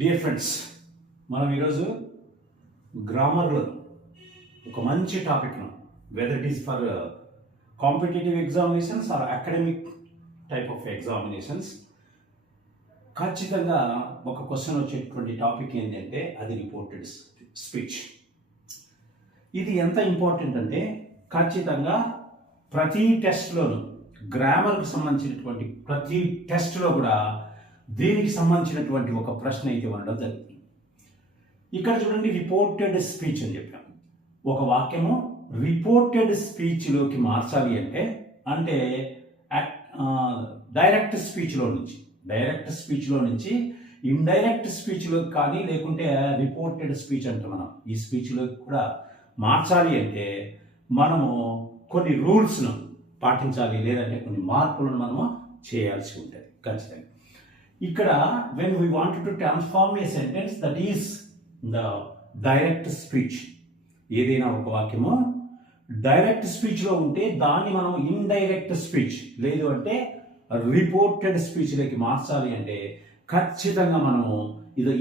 Dear friends, మనం ఈరోజు గ్రామర్లో ఒక మంచి టాపిక్ను, whether it is for competitive examinations or academic type of examinations, ఖచ్చితంగా ఒక క్వశ్చన్ వచ్చేటువంటి టాపిక్ ఏంటంటే అది రిపోర్టెడ్ స్పీచ్. ఇది ఎంత ఇంపార్టెంట్ అంటే ఖచ్చితంగా ప్రతి టెస్ట్లోనూ గ్రామర్కి సంబంధించినటువంటి ప్రతి టెస్ట్లో కూడా దీనికి సంబంధించినటువంటి ఒక ప్రశ్న అయితే ఉండడం జరుగుతుంది. ఇక్కడ చూడండి, రిపోర్టెడ్ స్పీచ్ అని చెప్పాము. ఒక వాక్యము రిపోర్టెడ్ స్పీచ్లోకి మార్చాలి అంటే డైరెక్ట్ స్పీచ్లో నుంచి ఇండైరెక్ట్ స్పీచ్లోకి కానీ, లేకుంటే రిపోర్టెడ్ స్పీచ్ అంటే మనం ఈ స్పీచ్లోకి కూడా మార్చాలి అంటే మనము కొన్ని రూల్స్ను పాటించాలి, లేదంటే కొన్ని మార్పులను మనము చేయాల్సి ఉంటుంది ఖచ్చితంగా. ఇక్కడ when we wanted to transform a sentence that is the direct speech, ఏదైనా ఒక వాక్యము డైరెక్ట్ స్పీచ్లో ఉంటే దాన్ని మనం ఇండైరెక్ట్ స్పీచ్ లేదు అంటే రిపోర్టెడ్ స్పీచ్లోకి మార్చాలి అంటే ఖచ్చితంగా మనము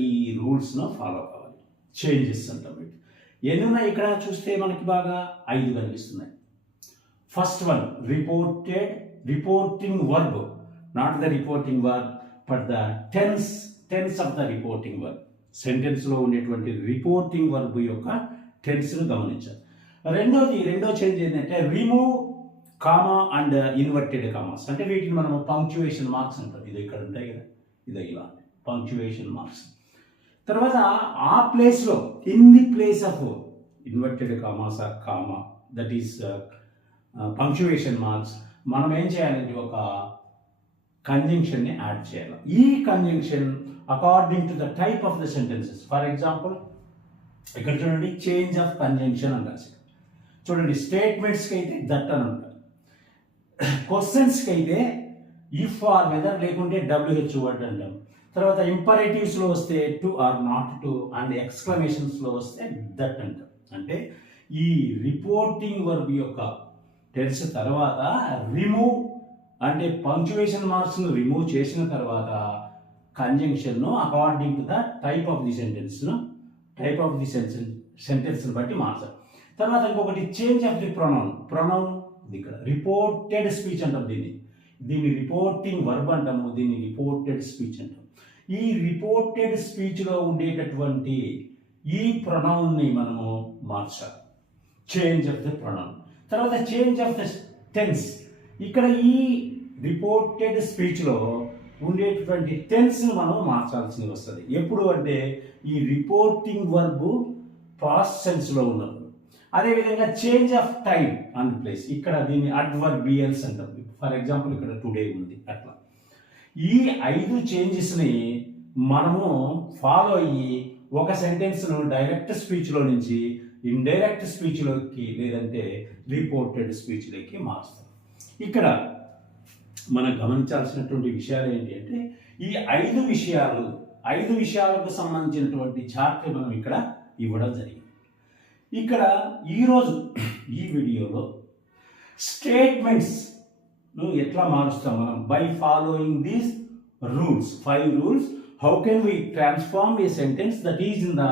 ఈ రూల్స్ను ఫాలో కావాలి. చేంజెస్ అంటాం. ఎన్నున్నాయి ఇక్కడ చూస్తే మనకి బాగా 5 కనిపిస్తున్నాయి. First one, reporting verb, not the reporting verb but the tense of the reporting verb. సెంటెన్స్లో ఉండేటువంటి రిపోర్టింగ్ వర్బ్ యొక్క టెన్స్ను గమనించాలి. రెండో చేంజ్ ఏంటంటే remove comma and inverted commas. అంటే వీటిని మనం పంక్చువేషన్ మార్క్స్ అంటారు. ఇది ఇక్కడ ఉంటాయి కదా, ఇది ఇలా పంక్చువేషన్ మార్క్స్. తర్వాత ఆ ప్లేస్లో in the place of inverted commas or comma, that is punctuation marks, మనం ఏం చేయాలంటే ఒక కంజంక్షన్ని యాడ్ చేయాలి. ఈ conjunction according to the type of the sentences. For example ఇక్కడ చూడండి, చేంజ్ ఆఫ్ కంజంక్షన్ అని రాసి చూడండి. స్టేట్మెంట్స్కి అయితే దట్ అని ఉంటారు, క్వశ్చన్స్కి అయితే ఇఫ్ ఆర్ వెదర్ లేకుంటే WH వర్డ్ అంటాం. తర్వాత ఇంపరేటివ్స్లో వస్తే to or not to, and ఎక్స్క్లమేషన్స్లో వస్తే దట్ అంటాం. అంటే ఈ రిపోర్టింగ్ వర్బ్ యొక్క టెన్స్ తర్వాత రిమూవ్ అంటే పంక్చువేషన్ మార్క్స్ను రిమూవ్ చేసిన తర్వాత కంజంక్షన్ను according to the type of the సెంటెన్స్ని బట్టి మార్చాలి. తర్వాత ఇంకొకటి చేంజ్ ఆఫ్ ది ప్రొనౌన్. ఇక్కడ రిపోర్టెడ్ స్పీచ్ అంటాం, దీన్ని రిపోర్టింగ్ వర్బ్ అంటాము, దీన్ని రిపోర్టెడ్ స్పీచ్ అంటాం. ఈ రిపోర్టెడ్ స్పీచ్లో ఉండేటటువంటి ఈ ప్రొనౌన్ని మనము మార్చాలి. Change of the pronoun. తర్వాత చేంజ్ ఆఫ్ ద టెన్స్. ఇక్కడ ఈ రిపోర్టెడ్ స్పీచ్లో ఉండేటువంటి టెన్స్ని మనం మార్చాల్సి వస్తుంది. ఎప్పుడు అంటే ఈ రిపోర్టింగ్ వర్బ్ పాస్ట్ టెన్స్లో ఉన్నప్పుడు. అదేవిధంగా change of time and place, ఇక్కడ దీన్ని అడ్వర్బియల్స్ అంటారు. ఫర్ ఎగ్జాంపుల్ ఇక్కడ టుడే ఉంది. అట్లా ఈ 5 చేంజెస్ని మనము ఫాలో అయ్యి ఒక సెంటెన్స్ను డైరెక్ట్ స్పీచ్లో నుంచి ఇండైరెక్ట్ స్పీచ్లోకి లేదంటే రిపోర్టెడ్ స్పీచ్లోకి మార్చుతాం. ఇక్కడ మనం గమనించాల్సినటువంటి విషయాలు ఏంటి అంటే ఈ 5 విషయాలకు సంబంధించినటువంటి చార్ట్ మనం ఇక్కడ ఇవ్వడం జరిగింది. ఇక్కడ ఈరోజు ఈ వీడియోలో స్టేట్మెంట్స్ ఎట్లా మారుస్తాం మనం by following these rules, 5 rules. How can we transform a sentence that is in the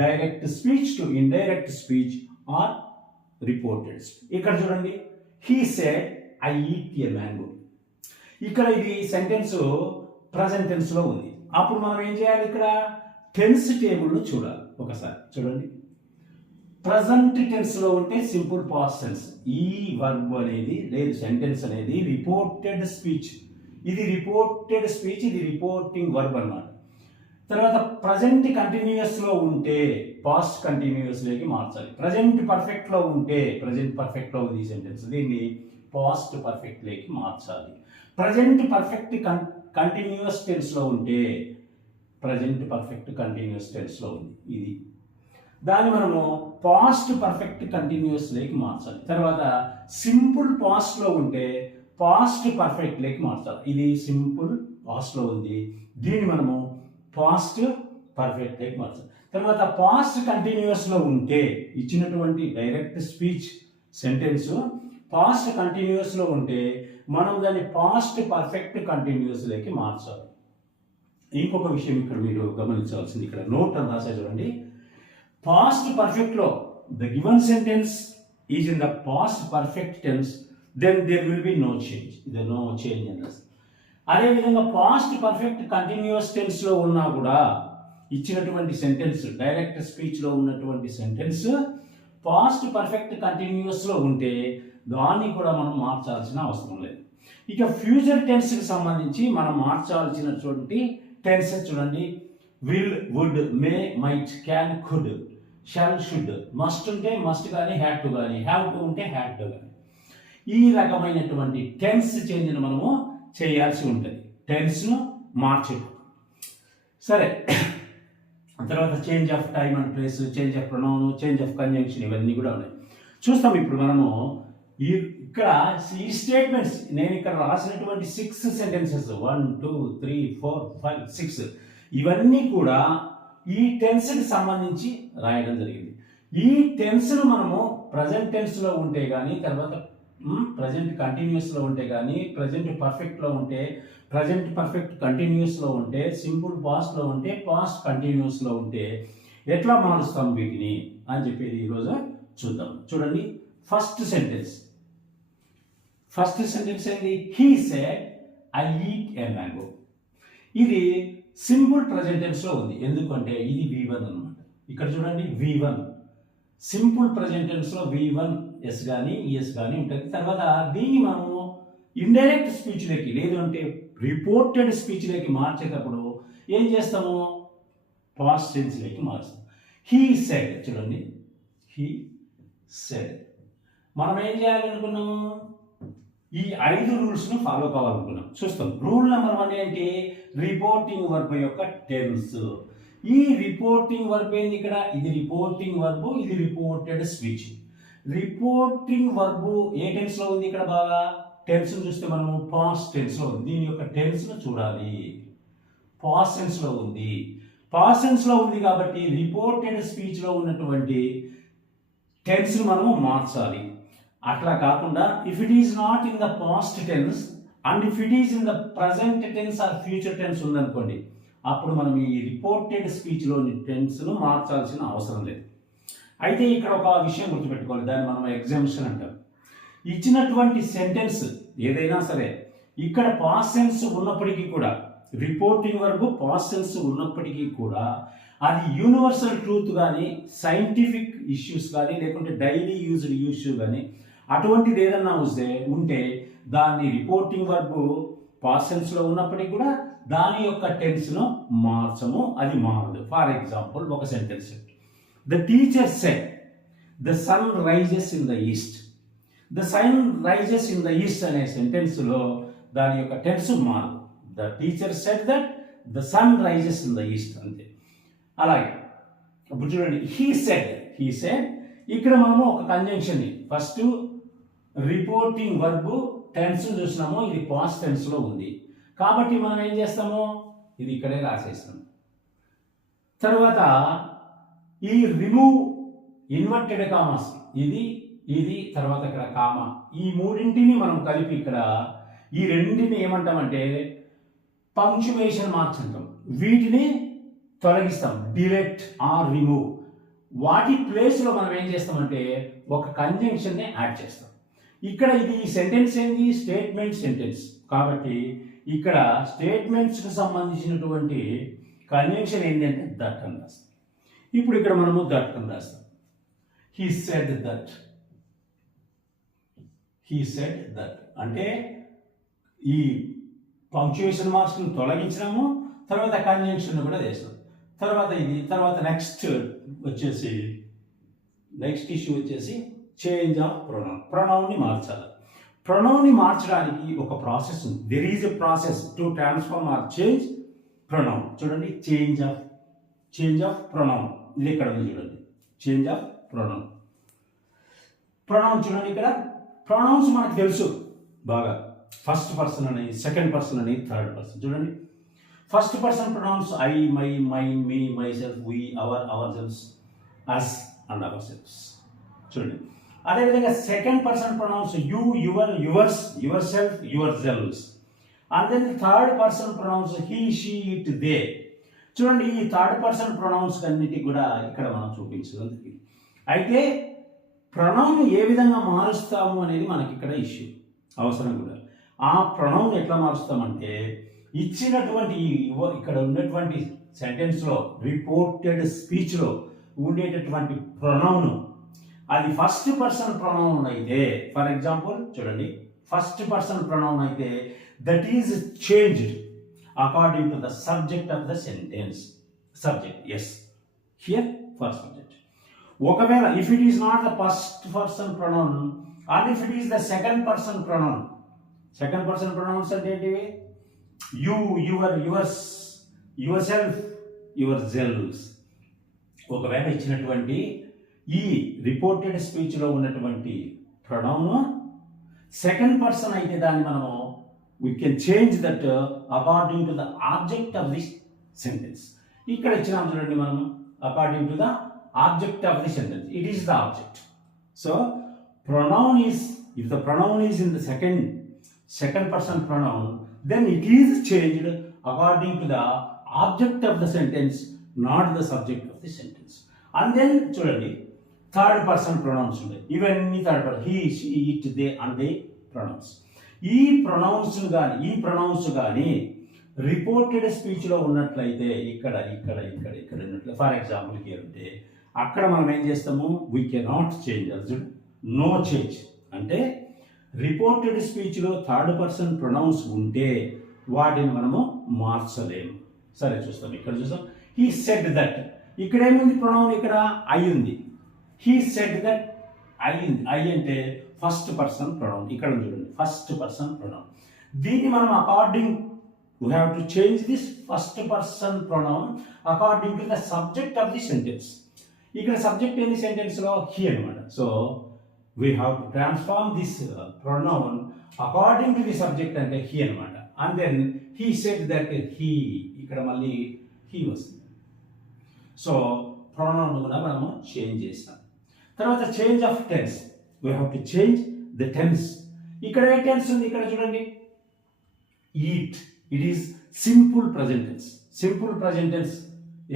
direct speech to indirect speech or reported speech. ఇక్కడ చూడండి, he said I eat a mango. ఇక్కడ ఇది సెంటెన్స్ ప్రజెంట్ టెన్స్లో ఉంది. అప్పుడు మనం ఏం చేయాలి, ఇక్కడ టెన్స్ టేబుల్ను చూడాలి. ఒకసారి చూడండి, ప్రజెంట్ టెన్స్లో ఉంటే సింపుల్ పాస్ట్ టెన్స్. ఈ వర్బ్ అనేది లేదు సెంటెన్స్ అనేది రిపోర్టెడ్ స్పీచ్. ఇది రిపోర్టెడ్ స్పీచ్, ఇది రిపోర్టింగ్ వర్బ్ అన్నమాట. తర్వాత ప్రజెంట్ కంటిన్యూస్లో ఉంటే పాస్ట్ కంటిన్యూస్లోకి మార్చాలి. ప్రజెంట్ పర్ఫెక్ట్లో ఉంటే ప్రజెంట్ పర్ఫెక్ట్లో ఉంది ఈ సెంటెన్స్, దీన్ని పాస్ట్ పర్ఫెక్ట్లోకి మార్చాలి. ప్రజెంట్ పర్ఫెక్ట్ కంటిన్యూస్ టెన్స్లో ఉంటే ప్రజెంట్ పర్ఫెక్ట్ కంటిన్యూస్ టెన్స్లో ఉంది ఇది, దాన్ని మనము పాస్ట్ పర్ఫెక్ట్ కంటిన్యూస్లోకి మార్చాలి. తర్వాత సింపుల్ పాస్ట్లో ఉంటే పాస్ట్ పర్ఫెక్ట్లోకి మార్చాలి. ఇది సింపుల్ పాస్ట్లో ఉంది, దీన్ని మనము పాస్ట్ పర్ఫెక్ట్లోకి మార్చాలి. తర్వాత పాస్ట్ కంటిన్యూస్లో ఉంటే ఇచ్చినటువంటి డైరెక్ట్ స్పీచ్ సెంటెన్స్ పాస్ట్ కంటిన్యూస్లో ఉంటే మనం దాన్ని పాస్ట్ పర్ఫెక్ట్ కంటిన్యూస్లోకి మార్చాలి. ఇంకొక విషయం ఇక్కడ మీరు గమనించవలసింది, ఇక్కడ నోట్ అని రాసే చూడండి. పాస్ట్ పర్ఫెక్ట్లో the given sentence is in the past perfect tense, then there will be no change అని రాసి. అదేవిధంగా పాస్ట్ పర్ఫెక్ట్ కంటిన్యూస్ టెన్స్లో ఉన్నా కూడా ఇచ్చినటువంటి సెంటెన్స్, డైరెక్ట్ స్పీచ్లో ఉన్నటువంటి సెంటెన్స్ పాస్ట్ పర్ఫెక్ట్ కంటిన్యూస్లో ఉంటే దాన్ని కూడా మనం మార్చాల్సిన అవసరం లేదు. ఇక ఫ్యూచర్ టెన్స్కి సంబంధించి మనం మార్చాల్సినటువంటి టెన్సెస్ చూడండి. Will, would, may, might, can, could, shall, should, must ఉంటే మస్ట్ కానీ హ్యాడ్ టు కానీ, హ్యావ్ టు ఉంటే హ్యాడ్ టు కానీ, ఈ రకమైనటువంటి టెన్స్ చేంజ్ని మనము చేయాల్సి ఉంటుంది టెన్స్ను మార్చేటప్పుడు. సరే, తర్వాత change of time and place, change of pronoun, change of conjunction, ఇవన్నీ కూడా ఉన్నాయి. చూస్తాం ఇప్పుడు మనము ఇక్కడ ఈ స్టేట్మెంట్స్. నేను ఇక్కడ రాసినటువంటి 6 సెంటెన్సెస్ 1 2 3 4 5 6 ఇవన్నీ కూడా ఈ టెన్స్కి సంబంధించి రాయడం జరిగింది. ఈ టెన్స్ను మనము ప్రజెంట్ టెన్స్లో ఉంటే కానీ, తర్వాత ప్రజెంట్ కంటిన్యూస్లో ఉంటే కానీ, ప్రజెంట్ పర్ఫెక్ట్లో ఉంటే, ప్రజెంట్ పర్ఫెక్ట్ కంటిన్యూస్లో ఉంటే, సింపుల్ పాస్ట్లో ఉంటే, పాస్ట్ కంటిన్యూస్లో ఉంటే ఎట్లా మారుస్తాం వీటిని అని చెప్పేది ఈరోజు చూద్దాం. చూడండి, ఫస్ట్ సెంటెన్స్ ఏంటి? He said I eat a mango. ఇది సింపుల్ ప్రజెంట్ టెన్స్లో ఉంది. ఎందుకంటే ఇది V1 అనమాట. ఇక్కడ చూడండి, V1 సింపుల్ ప్రజెంట్ టెన్స్లో V1 ఎస్ కానీ ఈఎస్ కానీ ఉంటుంది. తర్వాత దీన్ని మనము ఇండైరెక్ట్ స్పీచ్లోకి, లేదు అంటే రిపోర్టెడ్ స్పీచ్లోకి మార్చేటప్పుడు ఏం చేస్తాము? పాస్ట్ టెన్స్లోకి మారుస్తాం. హీ సెడ్, చూడండి, హీ సెడ్. మనం ఏం చేయాలనుకున్నాము? ఈ 5 రూల్స్ను ఫాలో కావాలనుకున్నాం. చూస్తాం. రూల్ నెంబర్ 1 ఏంటి? రిపోర్టింగ్ వర్బ్ యొక్క టెన్స్. ఈ రిపోర్టింగ్ వర్బ్ ఏంది? ఇక్కడ ఇది రిపోర్టింగ్ వర్బ్, ఇది రిపోర్టెడ్ స్పీచ్. రిపోర్టింగ్ వర్బ్ ఏ టెన్స్లో ఉంది? ఇక్కడ బాగా టెన్స్ చూస్తే మనము పాస్ట్ టెన్స్లో ఉంది. దీని యొక్క టెన్స్ను చూడాలి. పాస్ట్ టెన్స్లో ఉంది. పాస్ట్ టెన్స్లో ఉంది కాబట్టి రిపోర్టెడ్ స్పీచ్లో ఉన్నటువంటి టెన్స్ను మనము మార్చాలి. అట్లా కాకుండా if it is not in the past tense and if it is in the present tense or future tense ఉందనుకోండి, అప్పుడు మనం ఈ రిపోర్టెడ్ స్పీచ్లోని టెన్స్ను మార్చాల్సిన అవసరం లేదు. అయితే ఇక్కడ ఒక విషయం గుర్తుపెట్టుకోవాలి, దాన్ని మనం ఎగ్జామ్షన్ అంటాం. ఇచ్చినటువంటి సెంటెన్స్ ఏదైనా సరే ఇక్కడ పాస్ట్ టెన్స్ ఉన్నప్పటికీ కూడా, రిపోర్టింగ్ వరకు పాస్ట్ టెన్స్ ఉన్నప్పటికీ కూడా, అది యూనివర్సల్ ట్రూత్ కానీ, సైంటిఫిక్ ఇష్యూస్ కానీ, లేకుంటే డైలీ యూజ్డ్ ఇష్యూ కానీ, అటువంటిది ఏదన్నా ఉంటే దాన్ని రిపోర్టింగ్ వర్బ్ పాస్ట్ టెన్స్లో ఉన్నప్పటికీ కూడా దాని యొక్క టెన్స్ను మార్చము, అది మారదు. ఫర్ ఎగ్జాంపుల్ ఒక sentence, the teacher said the sun rises in the east. The sun rises in the east అనే సెంటెన్స్లో దాని యొక్క టెన్స్ మారదు. The teacher said that the sun rises in the east, అంతే. అలాగే ఇప్పుడు చూడండి, హీ సెడ్ ఇక్కడ మనము ఒక కంజంక్షన్ని ఫస్ట్ రిపోర్టింగ్ వర్బ్ టెన్స్ చూసినాము, ఇది పాస్ట్ టెన్స్లో ఉంది కాబట్టి మనం ఏం చేస్తాము? ఇది ఇక్కడే రాసేస్తాం. తర్వాత ఈ రిమూవ్ ఇన్వర్టెడ్ కామాస్, ఇది తర్వాత ఇక్కడ కామా, ఈ మూడింటిని మనం కలిపి ఇక్కడ ఈ రెండింటిని ఏమంటామంటే పంక్చువేషన్ మార్క్స్ అంటాం. వీటిని తొలగిస్తాం, డిలీట్ ఆర్ రిమూవ్. వాటి ప్లేస్లో మనం ఏం చేస్తామంటే ఒక కంజంక్షన్ని యాడ్ చేస్తాం. ఇక్కడ ఇది సెంటెన్స్ ఏంది? స్టేట్మెంట్ సెంటెన్స్ కాబట్టి ఇక్కడ స్టేట్మెంట్స్కి సంబంధించినటువంటి కంజంక్షన్ ఏంటంటే దట్ అని రాస్తాం. ఇప్పుడు ఇక్కడ మనము దట్ అని రాస్తాం. హీ సెడ్ దట్ అంటే ఈ పంక్చుయేషన్ మార్క్స్ని తొలగించినాము, తర్వాత కంజంక్షన్ కూడా చేస్తాం. తర్వాత నెక్స్ట్ ఇష్యూ వచ్చేసి చేంజ్ ఆఫ్ ప్రొనౌన్ని మార్చాలి. ప్రొనౌన్ని మార్చడానికి ఒక ప్రాసెస్ ఉంది. There is a process to transform or change pronoun. చూడండి, చేంజ్ ఆఫ్ ప్రొనౌన్, ఇది ఇక్కడ ఉంది చూడండి, చేంజ్ ఆఫ్ ప్రొనౌన్. చూడండి, ఇక్కడ ప్రొనౌన్స్ మనకు తెలుసు బాగా, ఫస్ట్ పర్సన్ అని, సెకండ్ పర్సన్ అని, థర్డ్ పర్సన్. చూడండి, first person pronouns I, my, mine, me, myself, we, ourselves, us and ourselves. చూడండి, అదేవిధంగా second person pronouns you, your, yours, yourself, yourselves. And then third person pronouns he, she, it, they. చూడండి ఈ third person pronounce అన్నిటికి కూడా ఇక్కడ మనం చూపించడం జరిగింది. అయితే ప్రొనౌన్ ఏ విధంగా మారుస్తాము అనేది మనకి ఇక్కడ ఇష్యూ అవసరం కూడా. ఆ ప్రొనౌన్ ఎట్లా మారుస్తామంటే ఇచ్చినటువంటి ఇక్కడ ఉన్నటువంటి సెంటెన్స్లో రిపోర్టెడ్ స్పీచ్లో ఉండేటటువంటి ప్రొనౌన్ అది ఫస్ట్ పర్సన్ ప్రొనౌన్ అయితే, ఫర్ ఎగ్జాంపుల్ చూడండి, ఫస్ట్ పర్సన్ ప్రొనౌన్ అయితే that is changed according to the subject of the sentence. Subject as here for subject. ఒకవేళ if it is not the first person pronoun and if it is the second person pronoun, second person pronouns అంటే ఏంటివి? You, yours, yourself, yourselves. ఒకవేళ ఇచ్చినటువంటి ఈ reported స్పీచ్లో ఉన్నటువంటి pronoun second person అయితే దాన్ని మనము we can change that according to the object of the sentence. ఇక్కడ ఇచ్చినాం చూడండి మనం, according to the object of the sentence, it is the object. So pronoun is, if the pronoun is in the second person pronoun, then it is changed according to the object of the sentence, not the subject of the sentence. And then చూడండి third person pronouns ఉంటాయి. ఇవన్నీ third person, he, she, it, they and they pronouns. ఈ pronouns కానీ reported స్పీచ్లో ఉన్నట్లయితే ఇక్కడ ఉన్నట్లయితే, for example here ఉంటే అక్కడ మనం ఏం చేస్తాము, వీ కెనాట్ చేంజ్. అది నో చేంజ్ అంటే రిపోర్టెడ్ స్పీచ్లో థర్డ్ పర్సన్ ప్రొనౌన్స్ ఉంటే వాటిని మనము మార్చలేము. సరే చూస్తాం, ఇక్కడ చూస్తాం హీ సెడ్ దట్. ఇక్కడ ఏముంది ప్రొనౌన్? ఇక్కడ ఐ ఉంది. హీ సెడ్ దట్ అయింది. ఐ అంటే ఫస్ట్ పర్సన్ ప్రొనౌన్. ఇక్కడ చూడండి ఫస్ట్ పర్సన్ ప్రొనౌన్. దీన్ని మనం according we have to change this first person pronoun according to the subject of the sentence. ఇక్కడ సబ్జెక్ట్ ఏంది సెంటెన్స్లో? హీ అనమాట. So we have to transform this pronoun according to the subject అంటే he అనమాట. and then he said that he, ఇక్కడ మళ్ళీ he వస్తుంది. So pronoun కూడా మనము చేంజ్ చేస్తాం. తర్వాత change of tense, we have to change the tense. ఇక్కడ ఏ టెన్స్ ఉంది? ఇక్కడ చూడండి eat, it is simple present tense. Simple present tense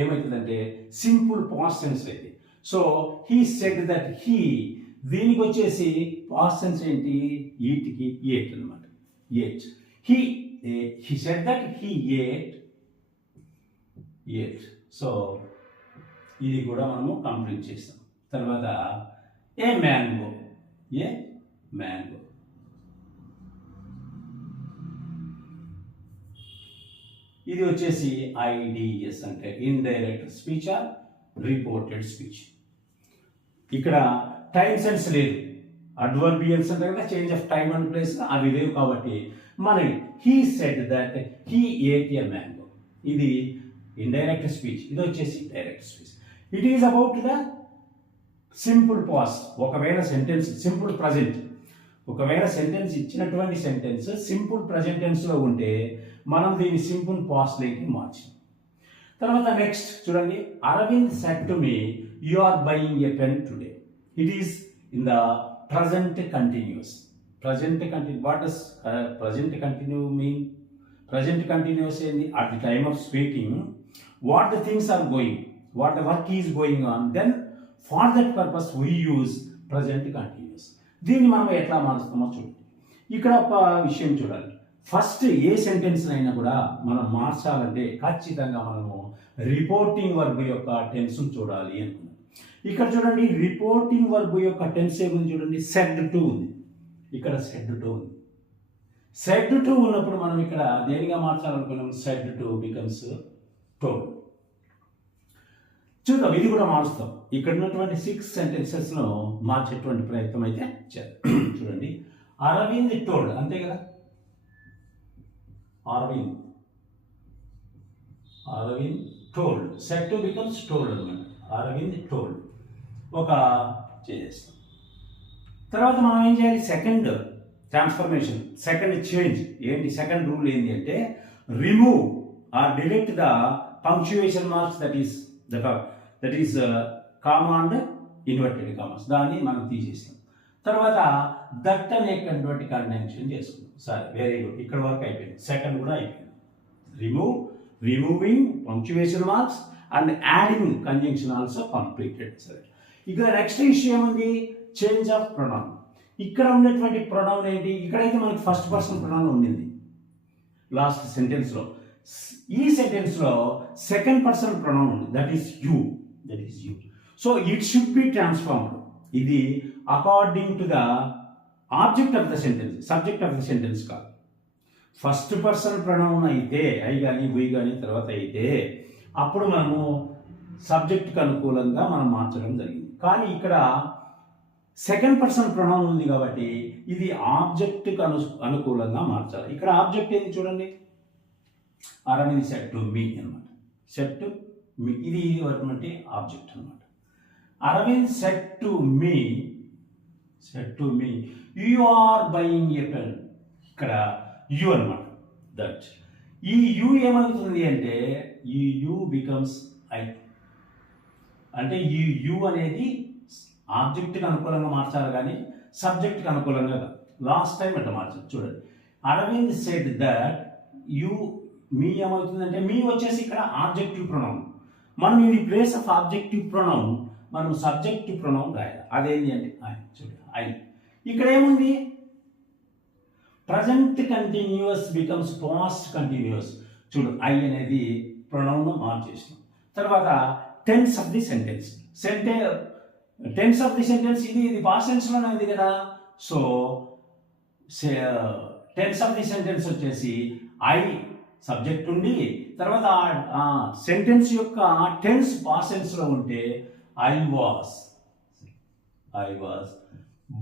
ఏమవుతుందంటే సింపుల్ పాస్ట్ టెన్స్ అయితే. So he said that he, దీనికి వచ్చేసి పాస్ట్ టెన్స్ ఏంటి? ఈట్కి ఏట్ అనమాట. Ate. He said that he ate. So ఇది కూడా మనము కంప్లీట్ చేస్తాం. తర్వాత ఏ మ్యాంగో, ఇది వచ్చేసి ఐడిఎస్ అంటే indirect speech or reported speech. ఇక్కడ టైం సెన్స్ లేదు, అడ్వర్బియల్స్ అంటే కదా change of time and place అవి లేవు. కాబట్టి మనకి he said that he ate a mango, ఇది ఇండైరెక్ట్ స్పీచ్. ఇది వచ్చేసి direct speech. It is about the simple past. ఒకవేళ సెంటెన్స్ సింపుల్ ప్రజెంట్, ఒకవేళ సెంటెన్స్ ఇచ్చినటువంటి సెంటెన్స్ సింపుల్ ప్రజెంట్ టెన్స్లో ఉంటే మనం దీన్ని సింపుల్ పాస్ట్లోకి మార్చాం. తర్వాత నెక్స్ట్ చూడండి, Arvind said to me you are buying a pen today. It is in the present continuous. Present continuous. What does present continuous mean? Present continuous is at the time of speaking, what the things are going, what the work is going on. Then for that purpose we use present continuous. దీన్ని మనం ఎట్లా మారుస్తామో చూడండి. ఇక్కడ ఒక విషయం చూడాలి. First ఏ sentence అయినా కూడా మనం మార్చాలంటే ఖచ్చితంగా మనము రిపోర్టింగ్ వర్బ్ యొక్క టెన్స్ చూడాలి అనుకున్నాం. ఇక్కడ చూడండి రిపోర్టింగ్ వర్బ్ యొక్క టెన్స్ ఏముంది చూడండి, సెడ్ టు ఉంది. ఇక్కడ సెడ్ టు ఉంది. సెడ్ టు ఉన్నప్పుడు మనం ఇక్కడ దేనిగా మార్చాలనుకున్నాం? Said to becomes told. చూద్దాం, ఇది కూడా మారుస్తాం. ఇక్కడ ఉన్నటువంటి 6 సెంటెన్సెస్లో మార్చేటువంటి ప్రయత్నం అయితే చేద్దాం. చూడండి, అరవింద్ టోల్డ్, అంతే కదా, Arvind told. Said to becomes told అనమాట. అరవింద్ టోల్డ్ ఒక చేస్తాం. తర్వాత మనం ఏం చేయాలి? సెకండ్ ట్రాన్స్ఫర్మేషన్, సెకండ్ చేంజ్ ఏంటి? సెకండ్ రూల్ ఏంటి అంటే remove or delete the punctuation marks, that is comma and inverted commas, దాన్ని మనం తీసేస్తాం. తర్వాత దట్ అనేటువంటి కంజంక్షన్ చేసుకున్నాం. సరే, వెరీ గుడ్, ఇక్కడ వరకు అయిపోయింది. సెకండ్ కూడా అయిపోయింది. Removing punctuation marks and adding conjunction also completed. సరే, ఇక నెక్స్ట్ ఇష్యూ ఏముంది? Change of pronoun. ఇక్కడ ఉండేటువంటి ప్రొనౌన్ ఏంటి? ఇక్కడైతే మనకి ఫస్ట్ పర్సన్ ప్రొనౌన్ ఉండింది లాస్ట్ సెంటెన్స్లో. ఈ సెంటెన్స్లో సెకండ్ పర్సన్ ప్రొనౌన్ ఉంది, that is you. So it should be transformed. ఇది according to the object of the sentence, subject of the sentence కాదు. ఫస్ట్ పర్సన్ ప్రొనౌన్ అయితే ఐ కానీ వీ కానీ తర్వాత అయితే అప్పుడు మనము సబ్జెక్ట్కి అనుకూలంగా మనం మార్చడం జరిగింది. కానీ ఇక్కడ సెకండ్ పర్సన్ ప్రొనౌన్ ఉంది కాబట్టి ఇది ఆబ్జెక్ట్కి అనుకూలంగా మార్చాలి. ఇక్కడ ఆబ్జెక్ట్ ఏంది చూడండి, అరవింద్ సెట్ టు మీ అనమాట. సెట్ టు మీ, ఇది అటువంటి ఆబ్జెక్ట్ అనమాట. Arvind said to me you are buying a pen. ఇక్కడ యు అనమాట. దట్ ఈ యు ఏమవుతుంది అంటే ఈ యు బికమ్స్ ఐ. అంటే ఈ యు అనేది ఆబ్జెక్ట్కి అనుకూలంగా మార్చాలి కానీ సబ్జెక్ట్కి అనుకూలంగా కాదు. లాస్ట్ టైం అట్లా మార్చాలి. చూడండి, Arvind said that you, me ఏమవుతుందంటే మీ వచ్చేసి ఇక్కడ ఆబ్జెక్టివ్ ప్రొనౌన్. మనం ఇది ప్లేస్ ఆఫ్ ఆబ్జెక్టివ్ ప్రొనౌన్ మనం సబ్జెక్టివ్ ప్రొనౌన్ రాయాలి. అదేంటి అంటే ఐ. చూడండి, ఐ. ఇక్కడ ఏముంది? Present continuous becomes past continuous. చూడు, ఐ అనేది ప్రొనౌన్ మార్చేసినాం. తర్వాత tense of the sentence. Tense of the sentence ఇది పాస్ట్ టెన్స్లోనే ఉంది కదా. So tense of the sentence వచ్చేసి ఐ సబ్జెక్ట్ ఉండి తర్వాత సెంటెన్స్ యొక్క టెన్స్ పాస్ట్ టెన్స్లో ఉంటే I was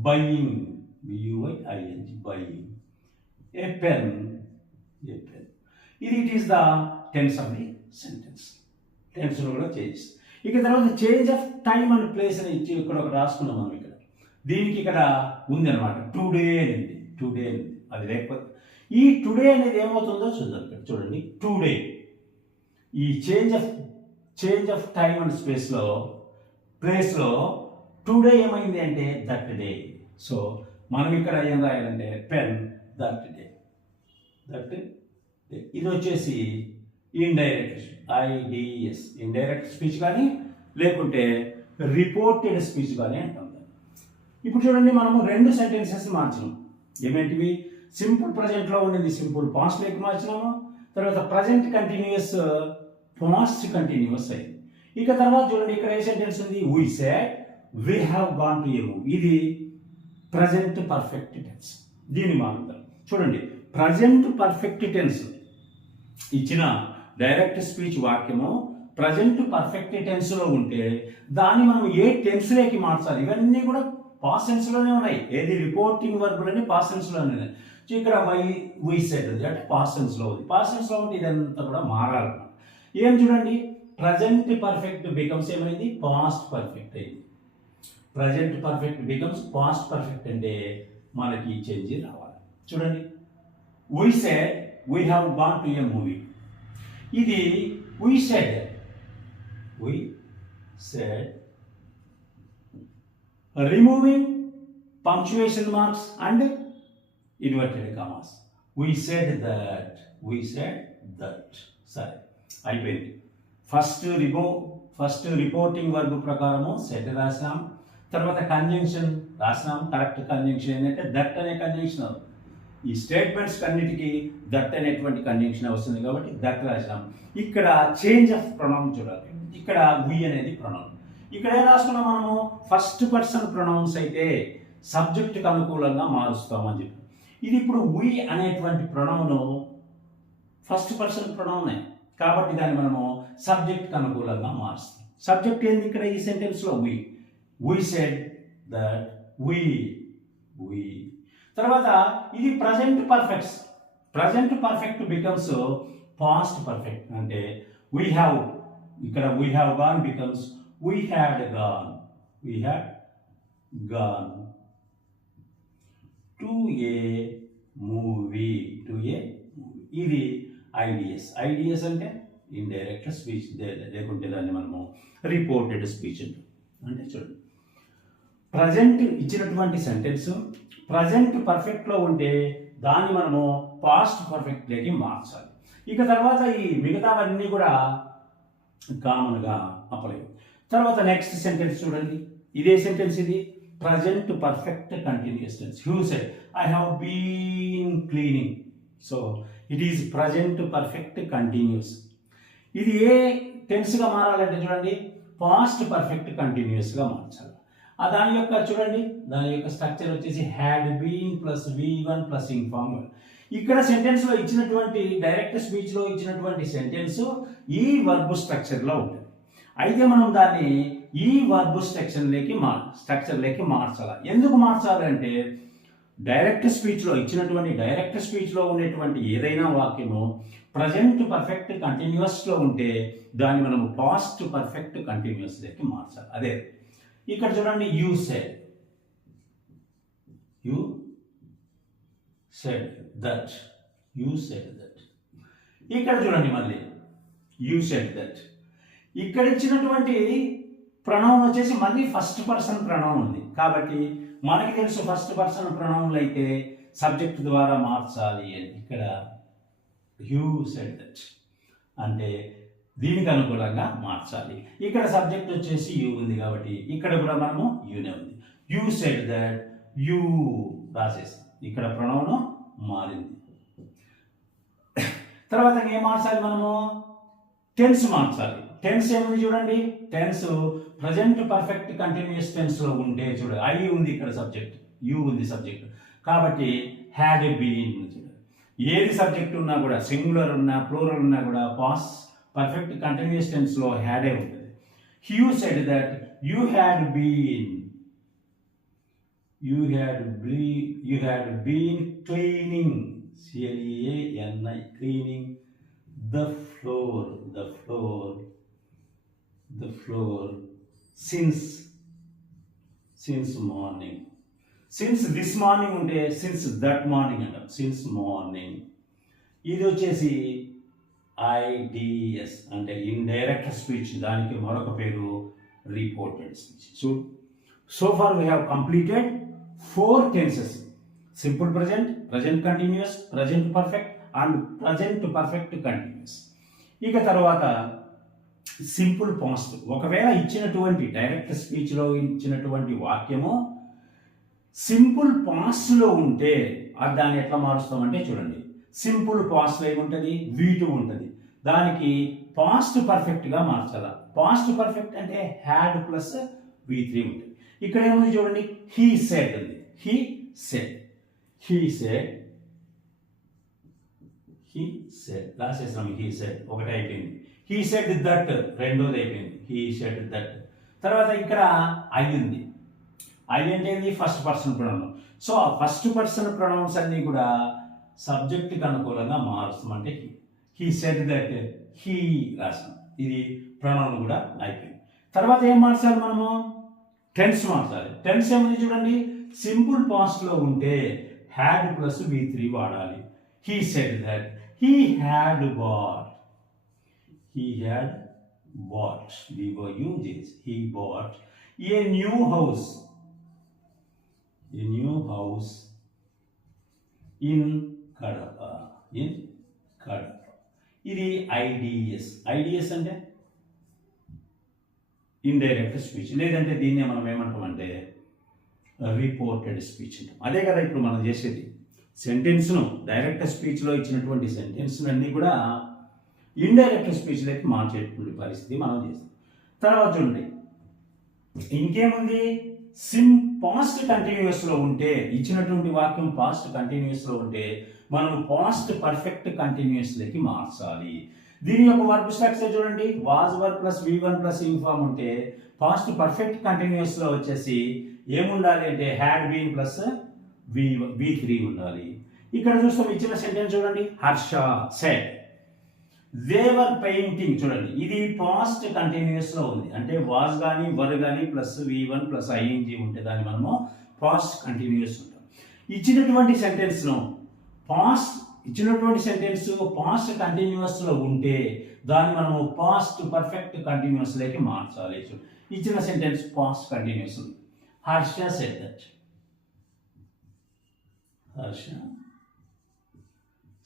buying, B U I I N G, buying a pen. It is the tense of the sentence. టెన్స్లో కూడా చేంజ్. ఇక తర్వాత change of time and place అని ఇచ్చి ఇక్కడ ఒక రాసుకున్నాం మనం. ఇక్కడ దీనికి ఇక్కడ ఉంది అనమాట, టుడే అనేది. అది లేకపోతే ఈ టుడే అనేది ఏమవుతుందో చూద్దాం. ఇక్కడ చూడండి, టుడే ఈ చేంజ్ ఆఫ్ టైమ్ అండ్ ప్లేస్లో టుడే ఏమైంది అంటే దట్ డే. సో మనం ఇక్కడ ఏం రాయాలంటే పెన్ దట్ డే. ఇది వచ్చేసి ఇండైరెక్ట్, ఐడిఎస్, ఇండైరెక్ట్ స్పీచ్ కానీ లేకుంటే రిపోర్టెడ్ స్పీచ్ కానీ అంటాం. ఇప్పుడు చూడండి, మనము రెండు సెంటెన్సెస్ మార్చినాం. ఏమేంటివి? సింపుల్ ప్రజెంట్లో ఉండేది సింపుల్ పాస్ట్లోకి మార్చినాము. తర్వాత ప్రజెంట్ కంటిన్యూస్ పాస్ట్ కంటిన్యూస్ అయింది. ఇక తర్వాత చూడండి, ఇక్కడ ఏ సెంటెన్స్ ఉంది? We said we have gone to a movie. ఇది ప్రజెంట్ పర్ఫెక్ట్ టెన్స్. దీన్ని మారుతారు. చూడండి, ప్రజెంట్ పర్ఫెక్ట్ టెన్స్ ఇచ్చిన డైరెక్ట్ స్పీచ్ వాక్యము ప్రజెంట్ పర్ఫెక్ట్ టెన్స్లో ఉంటే దాన్ని మనం ఏ టెన్స్లోకి మార్చాలి? ఇవన్నీ కూడా పాస్ట్ టెన్స్లోనే ఉన్నాయి. ఏది రిపోర్టింగ్ వర్బులని పాస్ట్ టెన్స్లోనే ఉన్నాయి. ఇక్కడ వీ సెడ్ అంటే పాస్ట్ టెన్స్లో ఉంది. పాస్ట్ టెన్స్లో ఉంటే ఇదంతా కూడా మారాలన్నమాట. ఏం చూడండి, ప్రజెంట్ పర్ఫెక్ట్ బికమ్స్ ఏమైంది? పాస్ట్ పర్ఫెక్ట్ అయింది. Present perfect becomes past perfect అంటే మనకి చేంజ్ రావాలి. చూడండి, we said we have gone to a movie. ఇది we said removing punctuation marks and inverted commas. We said that. సరే, అయిపోయింది. ఫస్ట్ రిపోర్టింగ్ వర్బ్ ప్రకారము సెట్ రాసినాం. తర్వాత కంజంక్షన్ రాసినాం. కరెక్ట్ కంజంక్షన్ ఏంటంటే దట్ అనే కంజంక్షన్. ఈ స్టేట్మెంట్స్ అన్నిటికీ దట్ అనేటువంటి కంజంక్షన్ వస్తుంది కాబట్టి దట్ రాసినాం. ఇక్కడ చేంజ్ ఆఫ్ ప్రొనౌన్ చూడాలి. ఇక్కడ వి అనేది ప్రొనౌన్. ఇక్కడ ఏం రాసుకున్నాం మనము? ఫస్ట్ పర్సన్ ప్రొనౌన్స్ అయితే సబ్జెక్ట్కి అనుకూలంగా మారుస్తామని చెప్పి. ఇది ఇప్పుడు వి అనేటువంటి ప్రొనౌన్ ఫస్ట్ పర్సన్ ప్రొనౌనే కాబట్టి దాన్ని మనము సబ్జెక్ట్కి అనుకూలంగా మారుస్తాం. సబ్జెక్ట్ ఏంది ఇక్కడ ఈ సెంటెన్స్లో? We said that we. తర్వాత ఇది present perfect becomes past perfect. అంటే వీ హ్యావ్, ఇక్కడ we have gone becomes we had gone to a movie. ఇది ఐడిఎస్ అంటే ఇండైరెక్ట్ స్పీచ్, లేకుంటే దాన్ని మనము రిపోర్టెడ్ స్పీచ్ అంటే. చూడండి, ప్రజెంట్ ఇచ్చినటువంటి సెంటెన్స్ ప్రజెంట్ పర్ఫెక్ట్లో ఉంటే దాన్ని మనము పాస్ట్ పర్ఫెక్ట్లోకి మార్చాలి. ఇక తర్వాత ఈ మిగతావన్నీ కూడా కామన్గా అప్లై. తర్వాత నెక్స్ట్ సెంటెన్స్ చూడండి, ఇదే సెంటెన్స్ ఇది present perfect continuous tense. You said I have been cleaning. So it is present perfect continuous. ఇది ఏ టెన్స్గా మారాలంటే చూడండి పాస్ట్ పర్ఫెక్ట్ కంటిన్యూస్గా మార్చాలి. దాని యొక్క చూడండి దాని యొక్క స్ట్రక్చర్ వచ్చేసి had been plus V1 plus informal. ఇక్కడ సెంటెన్స్లో ఇచ్చినటువంటి డైరెక్ట్ స్పీచ్లో ఇచ్చినటువంటి సెంటెన్స్ ఈ వర్బ్ స్ట్రక్చర్లో ఉంటుంది. అయితే మనం దాన్ని ఈ వర్బ్ స్ట్రక్చర్లోకి మార్చాలి. ఎందుకు మార్చాలి అంటే డైరెక్ట్ స్పీచ్లో ఉండేటువంటి ఏదైనా వాక్యము ప్రజెంట్ పర్ఫెక్ట్ కంటిన్యూస్లో ఉంటే దాన్ని మనం పాస్ట్ పర్ఫెక్ట్ కంటిన్యూస్లోకి మార్చాలి. అదే ఇక్కడ చూడండి యూ సెడ్ దట్. ఇక్కడ చూడండి మళ్ళీ యూ సెడ్ దట్. ఇక్కడ ఇచ్చినటువంటి ప్రణవం వచ్చేసి మళ్ళీ ఫస్ట్ పర్సన్ ప్రణవం ఉంది కాబట్టి మనకి తెలుసు ఫస్ట్ పర్సన్ ప్రణవంలో అయితే సబ్జెక్ట్ ద్వారా మార్చాలి అని. ఇక్కడ యూ సెడ్ దట్ అంటే దీనికి అనుకూలంగా మార్చాలి. ఇక్కడ సబ్జెక్ట్ వచ్చేసి యూ ఉంది కాబట్టి ఇక్కడ కూడా మనము యూనే ఉంది. యూ సెడ్ దట్ యూ రాసేసి ఇక్కడ ప్రణవం మారింది. తర్వాత ఏం మార్చాలి మనము టెన్స్ మార్చాలి. టెన్స్ ఏముంది చూడండి టెన్స్ ప్రజెంట్ పర్ఫెక్ట్ కంటిన్యూస్ టెన్స్లో ఉంటే చూడండి ఐ ఉంది ఇక్కడ సబ్జెక్ట్ యూ ఉంది సబ్జెక్ట్ కాబట్టి హ్యాడ్ బీన్ చూడండి ఏది సబ్జెక్ట్ ఉన్నా కూడా సింగులర్ ఉన్నా ప్లూరల్ ఉన్నా కూడా పాస్ట్ పర్ఫెక్ట్ కంటిన్యూస్ టెన్స్లో హ్యాడే ఉంటుంది. You said that you had been cleaning CLEANI cleaning the floor since morning. Since this morning ఉంటే since that morning అంటాం. since morning ఇది వచ్చేసి IDS అంటే ఇండైరెక్ట్ స్పీచ్. దానికి మరొక పేరు reported speech. So far we have completed 4 tenses: simple present, present continuous, present perfect and present perfect continuous. ఇక తర్వాత సింపుల్ పాస్ట్. ఒకవేళ ఇచ్చినటువంటి డైరెక్ట్ స్పీచ్లో ఇచ్చినటువంటి వాక్యము సింపుల్ పాస్ట్లో ఉంటే దాన్ని ఎట్లా మారుస్తామంటే చూడండి సింపుల్ పాస్ట్లో ఏముంటుంది V2 ఉంటుంది. దానికి పాస్ట్ పర్ఫెక్ట్గా మార్చాలా. పాస్ట్ పర్ఫెక్ట్ అంటే హ్యాడ్ ప్లస్ V3 ఉంటుంది. ఇక్కడ ఏముంది చూడండి హీ సెడ్ ఉంది. హీ సెడ్ రాసేసాము. హీ సెడ్ ఒకటి అయిపోయింది. హీ సెడ్ దట్ రెండోది అయిపోయింది. He said that. తర్వాత ఇక్కడ ఐ ఉంది. ఐ అంటే ఫస్ట్ పర్సన్ ప్రొనౌన్. సో ఆ ఫస్ట్ పర్సన్ ప్రొనౌన్స్ అన్నీ కూడా సబ్జెక్ట్కి అనుకూలంగా మారుస్తాం. అంటే హీ సెడ్ దట్ హీ రాసాం. ఇది ప్రొనౌన్ కూడా అయిపోయింది. తర్వాత ఏం మార్చాలి మనము టెన్స్ మార్చాలి. టెన్స్ ఏముంది చూడండి సింపుల్ పాస్ట్లో ఉంటే హ్యాడ్ ప్లస్ V3 వాడాలి. He said that he had bought he bought a new house in Kadapa. ఇది IDS అంటే ఇండైరెక్ట్ స్పీచ్. లేదంటే దీన్నే మనం ఏమంటామంటే రిపోర్టెడ్ స్పీచ్ అంటాం. అదే కదా ఇప్పుడు మనం చేసేది. సెంటెన్స్ను డైరెక్ట్ స్పీచ్లో ఇచ్చినటువంటి సెంటెన్స్ను అన్నీ కూడా ఇండైరెక్ట్ స్పీచ్లోకి మార్చేటువంటి పరిస్థితి మనం చేస్తాం. తర్వాత చూడండి ఇంకేముంది పాస్ట్ కంటిన్యూస్లో ఉంటే ఇచ్చినటువంటి వాక్యం పాస్ట్ కంటిన్యూస్లో ఉంటే మనం పాస్ట్ పర్ఫెక్ట్ కంటిన్యూస్లోకి మార్చాలి. దీని యొక్క వర్బ్ స్ట్రక్చర్ చూడండి was verb plus V1 plus inform ఉంటే పాస్ట్ పర్ఫెక్ట్ కంటిన్యూస్లో వచ్చేసి ఏముండాలి అంటే హ్యాడ్ బీన్ ప్లస్ V3 ఉండాలి. ఇక్కడ చూస్తాం ఇచ్చిన సెంటెన్స్ చూడండి Harsha said they were painting. చూడండి ఇది పాస్ట్ కంటిన్యూస్లో ఉంది. అంటే వాజ్ కానీ వర్ కానీ ప్లస్ V1 ప్లస్ ING ఉంటే దాన్ని మనము పాస్ట్ కంటిన్యూస్ ఉంటాం. ఇచ్చినటువంటి సెంటెన్స్ పాస్ట్ కంటిన్యూస్లో ఉంటే దాన్ని మనము పాస్ట్ పర్ఫెక్ట్ కంటిన్యూస్లోకి మార్చాలి. ఇచ్చిన సెంటెన్స్ పాస్ట్ కంటిన్యూస్ ఉంది. Harsha said that. Harsha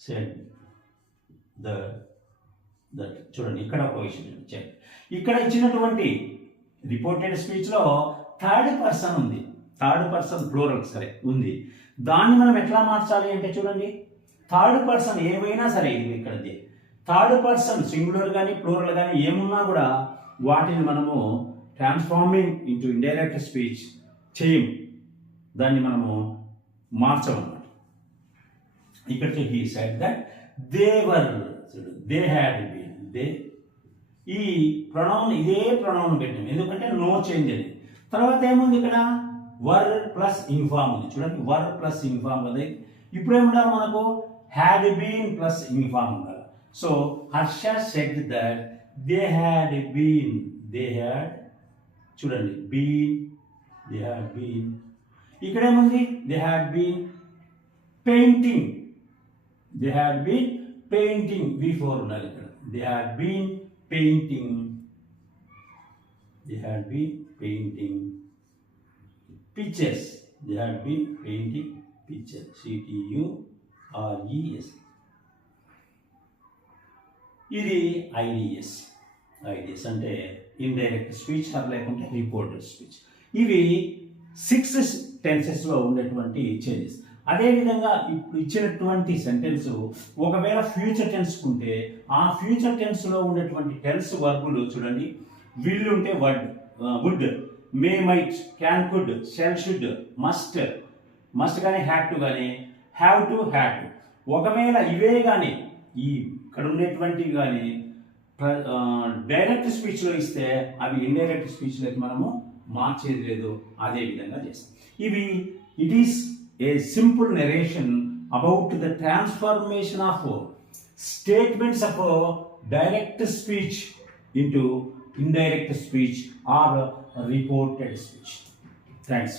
said that చూడండి ఇక్కడ ఒక విషయం చెక్. ఇక్కడ ఇచ్చినటువంటి రిపోర్టెడ్ స్పీచ్లో థర్డ్ పర్సన్ ఉంది, థర్డ్ పర్సన్ ప్లూరల్ సరే ఉంది. దాన్ని మనం ఎట్లా మార్చాలి అంటే చూడండి, థర్డ్ పర్సన్ ఏమైనా సరే ఇది ఇక్కడది థర్డ్ పర్సన్ సింగులర్ కానీ ప్లూరల్ కానీ ఏమున్నా కూడా వాటిని మనము ట్రాన్స్ఫార్మింగ్ ఇంటూ ఇండైరెక్ట్ స్పీచ్ చేయం, దాన్ని మనము మార్చమన్నమాట. ఇక్కడ he said that they were, they had been, they ఈ ప్రొనౌన్ ఇదే ప్రొనౌన్ పెట్టాం ఎందుకంటే నో చేంజ్ అని. తర్వాత ఏముంది ఇక్కడ వర్ ప్లస్ ఇన్ఫార్మ్ ఉంది చూడండి, వర్ ప్లస్ ఇన్ఫార్మ్ కదా. ఇప్పుడు ఏముండాలి మనకు హ్యాడ్ బీన్ ప్లస్ ఇన్ఫార్మ్ ఉండాలి. So Harsha said that they had been, they had చూడండి బీన్, దే హ్యాడ్ బీన్. ఇక్కడ ఏముంది they had been painting, they had been painting before ఉండాలి ఇక్కడ. They had been painting, they had been painting pictures, they had been painting pictures, CTURES. ఇది IDS, IDS అంటే indirect speech are లేకుంటే reported speech. ఇవి 6 టెన్సెస్లో ఉండేటువంటి changes. అదేవిధంగా ఇప్పుడు ఇచ్చినటువంటి సెంటెన్స్ ఒకవేళ ఫ్యూచర్ టెన్స్ ఉంటే ఆ ఫ్యూచర్ టెన్స్లో ఉండేటువంటి టెన్స్ వర్బులు చూడండి, విల్ ఉంటే would, may might, can could, shall should, must కానీ హ్యాడ్ టు కానీ హ్యావ్ టు హ్యాడ్ టు. ఒకవేళ ఇవే కానీ ఈ ఇక్కడ ఉండేటువంటివి కానీ డైరెక్ట్ స్పీచ్లో ఇస్తే అవి ఇండైరెక్ట్ స్పీచ్లోకి మనము మార్చేది లేదు, అదే విధంగా చేస్తాం. ఇవి it is a simple narration about the transformation of statements of direct speech into indirect speech or reported speech. Thanks.